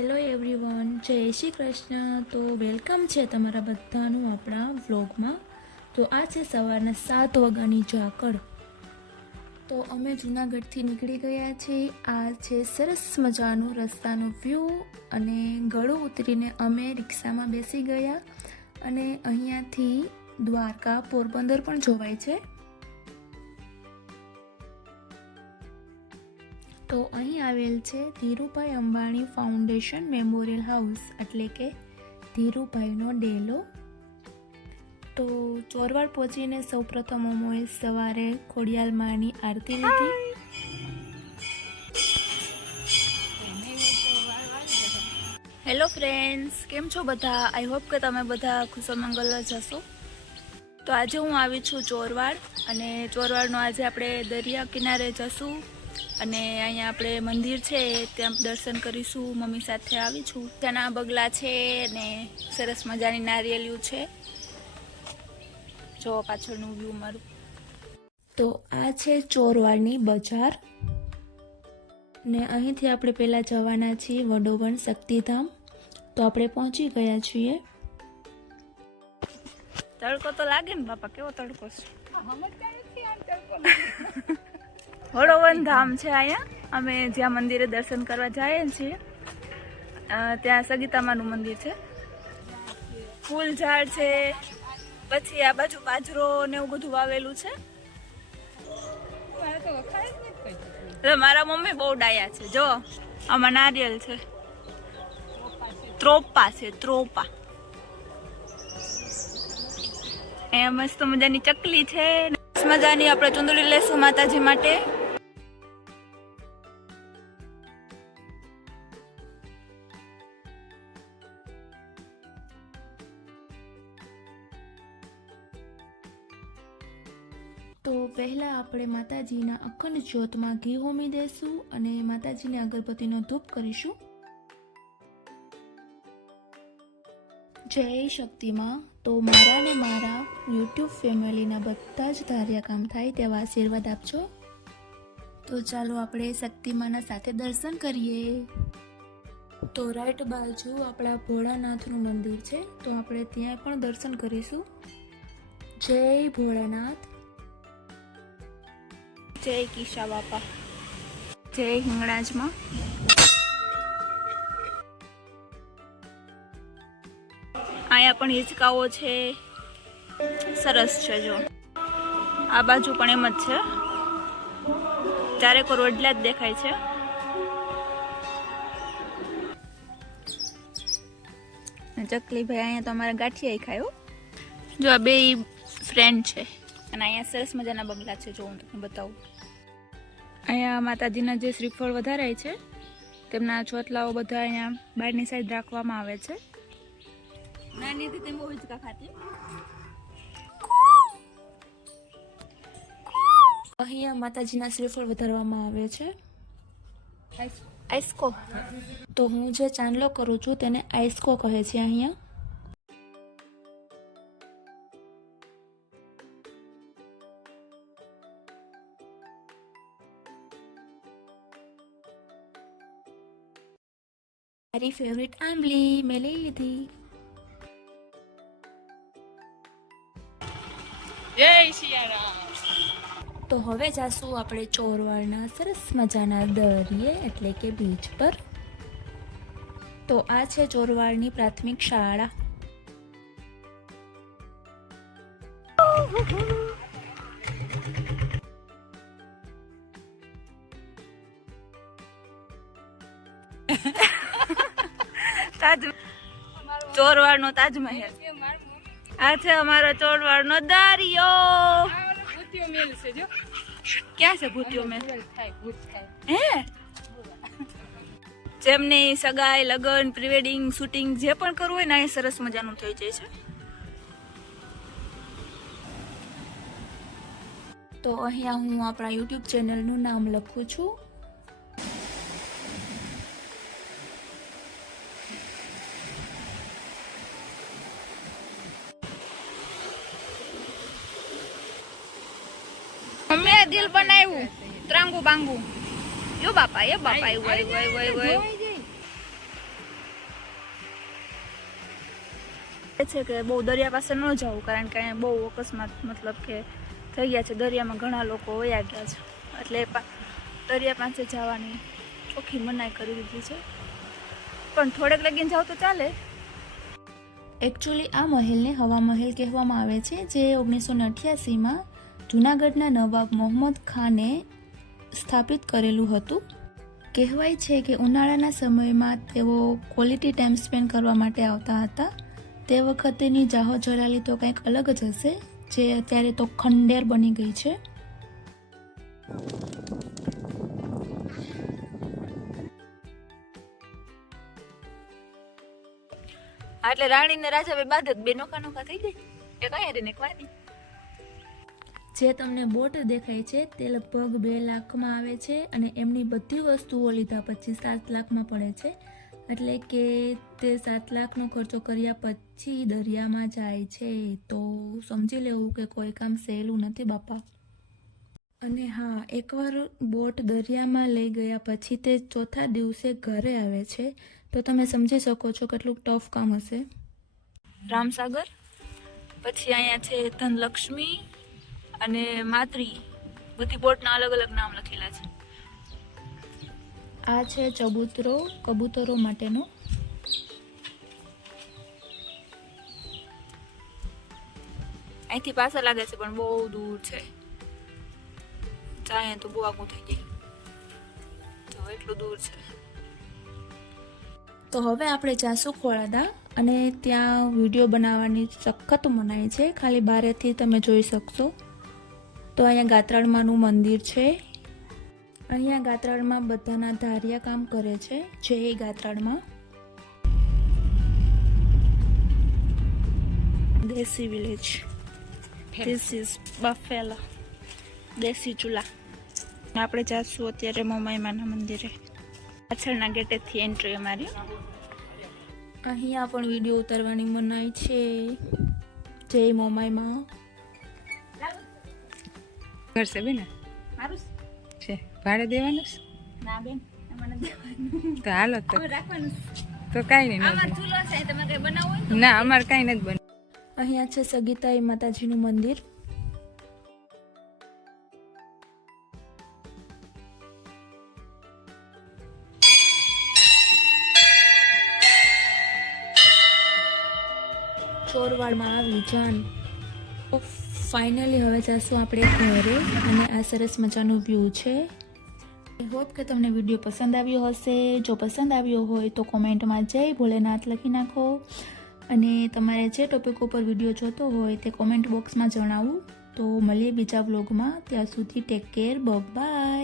Hello everyone, જય શ્રી કૃષ્ણ. તો welcome છે તમારા બધાનું આપણા વ્લોગમાં. તો આ છે સવારના 7 વાગ્યાની ઝાકળ. તો અમે જૂનાગઢથી નીકળી ગયા છીએ. આ છે સરસ મજાનો રસ્તાનો વ્યૂ અને ગળું ઉતરીને અમે રિક્ષામાં બેસી ગયા અને અહીંયાથી દ્વારકા પોરબંદર પણ જોવાય છે. તો અહીં આવેલ છે Dhirubhai Ambani foundation memorial house, એટલે કે ધીરુભાઈનો ડેલો. તો ચોરવાડ પહોંચીને સૌપ્રથમ અમોએ સવારે ખોડિયાલ માની આરતી લીધી. હેલો ફ્રેન્ડ્સ, કેમ છો બધા? આઈ હોપ કે તમે બધા ખુશોમંગલ જ હશો. તો આજે હું આવી છું ચોરવાડ, અને ચોરવાડનો આજે આપણે દરિયા કિનારે જશું અને અહીંયા આપણે મંદિર છે ત્યાં દર્શન કરીશું. મમ્મી સાથે આવી છું. ત્યાંના બગલા છે અને સરસ મજાની નારિયેળિયું છે. જો પાછળનું વ્યૂ મારું. તો આ છે ચોરવાડની બજાર ને અહીંથી આપણે પહેલાં જવાના છીએ વડોવણ શક્તિધામ. તો આપણે પહોંચી ગયા છીએ. તડકો તો લાગે ને બાપા, કેવો તડકો છે. વડોવણ ધામ છે અહીંયા. અમે જ્યાં મંદિરે દર્શન કરવા જઈએ છીએ ત્યાં સગીતામાનું મંદિર છે. ફૂલ ઝાડ છે, પછી આ બાજુ બાજરો ને એવું બધું વાવેલું છે. મારા મમ્મી બહુ ડાયા છે. જો આમાં નારિયેલ છે, ત્રોપા છે, ત્રોપા. અહીંયા મસ્ત મજાની ચકલી છે. મજાની આપણે ચુંદડી લેશું માતાજી માટે. તો પહેલા આપણે માતાજીના અખંડ જ્યોતમાં ઘી હોમી દેશું અને માતાજીને અગરબત્તીનો ધૂપ કરીશું. જય શક્તિમાં. તો મારા ને મારા યુટ્યુબ ફેમિલીના બધા જ ધાર્યા કામ થાય તેવા આશીર્વાદ આપજો. તો ચાલો આપણે શક્તિમાના સાથે દર્શન કરીએ. તો રાઈટ બાજુ આપણા ભોળાનાથનું મંદિર છે, તો આપણે ત્યાં પણ દર્શન કરીશું. જય ભોળાનાથ, જય કિશા બાપા, જય હિંગળાજમાં. અહીંયા પણ હિંચકાઓ છે, સરસ છે. જો આ બાજુ પણ એમ જ છે, ચારેકોર વડલા જ દેખાય છે. ચકલી ભાઈ અહીંયા તો અમારા ગાંઠિયા ખાયો. જો આ બે ફ્રેન્ડ છે અને અહીંયા સરસ મજાના બંગલા છે. જો હું તમને બતાવું. અહીંયા માતાજીના જે શ્રીફળ વધારાય છે તેમના ચોટલાઓ બધા અહીંયા બહારની સાઈડ રાખવામાં આવે છે. નાની હતી તેમ બહુ હિંચકા ખાતી. અહીંયા માતાજીના શ્રીફળ વધારવામાં આવે છે. આઈસ્કો. તો હું જે ચાંદલો કરું છું તેને આઈસ્કો કહે છે અહીંયા. મારી ફેવરિટ આંબલી મેં લઈ લીધી. જય સિયારામ. તો હવે જાશું આપણે ચોરવાડના સરસ મજાના દરિયે, એટલે કે બીચ પર. તો આ છે ચોરવાડની પ્રાથમિક શાળા. ચોરવાડ નો તાજમહેલ. આ છે અમારો ચોરવાડ નો દરિયો. ક્યાં છે ભૂતિયો મેલ? હે, જેમની સગાઈ, લગ્ન, પ્રી-વેડિંગ શૂટિંગ જે પણ કરવું હોય ને અહીં સરસ મજાનું થઈ જાય છે. તો અહીંયા હું આપણા યુટ્યુબ ચેનલનું નામ લખું છું. મમ્મીએ દિલ બનાવ્યું ત્રાંગુ બાંગુ. યો બાપા, એ બાપા, છે કે બહુ દરિયા પાસે ન જવું, કારણ કે અહીંયા બહુ અકસ્માત મતલબ કે થઈ ગયા છે. દરિયામાં ઘણા લોકો વયા ગયા છે, એટલે દરિયા પાસે જવાની ચોખ્ખી મનાઈ કરી દીધી છે. પણ થોડેક લગીને જાવ તો ચાલે. એકચ્યુઅલી આ મહેલને હવા મહેલ કહેવામાં આવે છે, જે 1988માં જૂનાગઢના નવાબ મોહમ્મદ ખાને સ્થાપિત કરેલું હતું. કહેવાય છે કે ઉનાળાના સમયમાં તેઓ ક્વોલિટી ટાઈમ સ્પેન્ડ કરવા માટે આવતા હતા. તે વખતેની જાહો જલાલી તો કંઈક અલગ જ હશે, જે અત્યારે તો ખંડેર બની ગઈ છે. એટલે રાણી ને રાજા બે બાદ બે નોખા નોખા થઈ ગઈ. એક અહીંયા ને એક વાદી. જે તમને બોટ દેખાય છે તે લગભગ 2 લાખમાં આવે છે, અને એમની બધી વસ્તુઓ લીધા પછી 7 લાખમાં પડે છે. એટલે કે તે 7 લાખનો ખર્ચો કર્યા પછી દરિયામાં જાય છે, તો સમજી લેવું કે કોઈ કામ સહેલું નથી બાપા. અને હા, એકવાર બોટ દરિયામાં લઈ ગયા પછી તે ચોથા દિવસે ઘરે આવે છે, તો તમે સમજી શકો છો કેટલું ટફ કામ હશે. રામસાગર, પછી અહીંયા છે ધનલક્ષ્મી અને માત્રી, બધી બોટના અલગ અલગ નામ લખેલા છે. આ છે કબૂતરો માટેનો. અહીંથી પાછા લાગે છે પણ બહુ દૂર છે. જાય તો બહુ આગું થઈ જાય, તો એટલું દૂર છે. તો હવે આપણે જાશું ખોળાદા, અને ત્યાં વિડીયો બનાવવાની સખત મનાઈ છે, ખાલી બારેથી તમે જોઈ શકશો. તો અહીંયા ગાત્રાળમાનું મંદિર છે. અહીંયા ગાત્રાળમાં બધાના ધાર્યા કામ કરે છે. જય ગાત્રાળમાં. દેશી વિલેજ, ધીસ ઇઝ બફેલા, દેશી ચૂલા. આપણે જાશું અત્યારે મોમાઈમાના મંદિરે. પાછળના ગેટેથી એન્ટ્રી અમારી. અહીંયા પણ વિડીયો ઉતારવાની મનાઈ છે. જય મોમાઈમાં. ઘર છે બેન, મારું છે ભાડે દેવાનું છે? ના બેન, અમારે દેવાનું. તો હાલો તો રાખવાનું. તો કાંઈ નહીં. અમાર ચૂલો છે, તમારે કઈ બનાવવું હોય ના, અમારે કાંઈ નથી બને. અહીંયા છે સગીતાઈ માતાજીનું મંદિર. ચોરવાડમાં આવી જાન. ફાઇનલી હવે જઈશું આપણે ઘરે, અને આ સરસ મજાનું વ્યૂ છે. આઈ હોપ કે તમને વિડીયો પસંદ આવ્યો હશે. જો પસંદ આવ્યો હોય તો કોમેન્ટમાં જય ભોલેનાથ લખી નાખો, અને તમારે જે ટોપિક ઉપર વિડીયો જોતો હોય તે કોમેન્ટ બોક્સમાં જણાવું. તો મળીએ બીજા વ્લોગમાં. ત્યાં સુધી ટેક કેર, બાય.